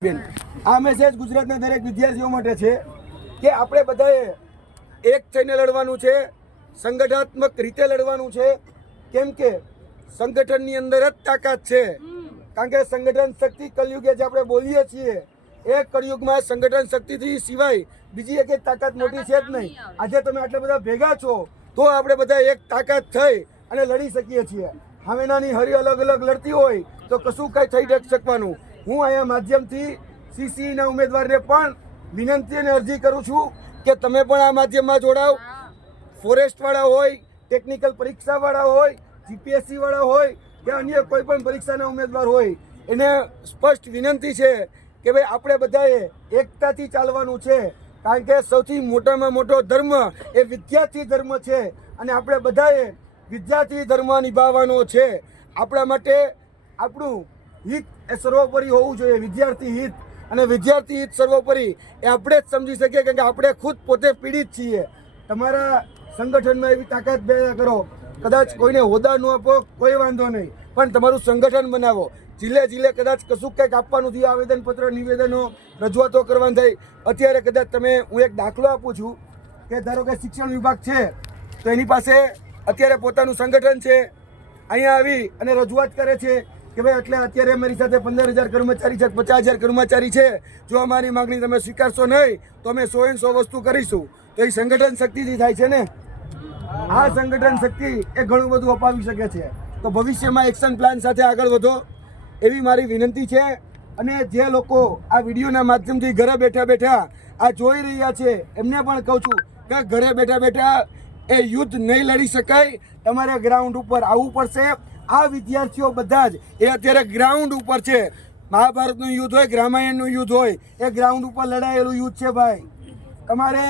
આ મેસેજ ગુજરાતના દરેક વિદ્યાર્થીઓ માટે છે કે આપણે બધાએ એક થઈને લડવાનું છે, સંગઠનાત્મક રીતે લડવાનું છે, કેમ કે સંગઠનની અંદર જ તાકાત છે. કારણ કે સંગઠન શક્તિ કલયુગે જે આપણે બોલીએ છીએ એ કળયુગમાં સંગઠન શક્તિથી સિવાય બીજી એક તાકાત મોટી છે જ નહીં. આજે તમે આટલા બધા ભેગા છો તો આપણે બધા એક તાકાત થઈ અને લડી શકીએ છીએ. સામેનાની હરી અલગ અલગ લડતી હોય તો કશું કંઈ થઈ નથી શકવાનું. હું અહીંયા માધ્યમથી સીસીના ઉમેદવારને પણ વિનંતી અને અરજી કરું છું કે તમે પણ આ માધ્યમમાં જોડાઓ. ફોરેસ્ટવાળા હોય, ટેકનિકલ પરીક્ષાવાળા હોય, જીપીએસસીવાળા હોય કે અન્ય કોઈ પણ પરીક્ષાના ઉમેદવાર હોય, એને સ્પષ્ટ વિનંતી છે કે ભાઈ આપણે બધાએ એકતાથી ચાલવાનું છે. કારણ કે સૌથી મોટામાં મોટો ધર્મ એ વિદ્યાર્થી ધર્મ છે અને આપણે બધાએ વિદ્યાર્થી ધર્મ નિભાવવાનો છે. આપણા માટે આપણું હિત એ સર્વોપરી હોવું જોઈએ, વિદ્યાર્થી હિત. અને વિદ્યાર્થી હિત સર્વોપરી એ આપણે જ સમજી શકીએ કારણ કે આપણે ખુદ પોતે પીડિત છીએ. તમારા સંગઠનમાં એવી તાકાત પેદા કરો. કદાચ કોઈને હોદ્દા ન આપો કોઈ વાંધો નહીં, પણ તમારું સંગઠન બનાવો. જિલ્લે જિલ્લે કદાચ કશું કંઈક આપવાનું થયું, આવેદનપત્ર, નિવેદનો, રજૂઆતો કરવાની થઈ. અત્યારે કદાચ તમે, હું એક દાખલો આપું છું કે ધારો કે શિક્ષણ વિભાગ છે તો એની પાસે અત્યારે પોતાનું સંગઠન છે, અહીંયા આવી અને રજૂઆત કરે છે કે ભાઈ એટલે અત્યારે અમારી સાથે 15,000 કર્મચારી છે, 50,000 કર્મચારી છે, જો અમારી માગણી તમે સ્વીકારશો નહીં તો અમે 100 વસ્તુ કરીશું. તો એ સંગઠન શક્તિથી થાય છે ને. આ સંગઠન શક્તિ એ ઘણું બધું અપાવી શકે છે. તો ભવિષ્યમાં એક્શન પ્લાન સાથે આગળ વધો એવી મારી વિનંતી છે. અને જે લોકો આ વિડીયોના માધ્યમથી ઘરે બેઠા બેઠા આ જોઈ રહ્યા છે એમને પણ કહું છું કે ઘરે બેઠા બેઠા એ યુદ્ધ નહીં લડી શકાય, તમારે ગ્રાઉન્ડ ઉપર આવવું પડશે. આ વિદ્યાર્થીઓ બધા જ એ અત્યારે ગ્રાઉન્ડ ઉપર છે. મહાભારતનું યુદ્ધ હોય, રામાયણનું યુદ્ધ હોય, એ ગ્રાઉન્ડ ઉપર લડાયેલું યુદ્ધ છે ભાઈ. તમારે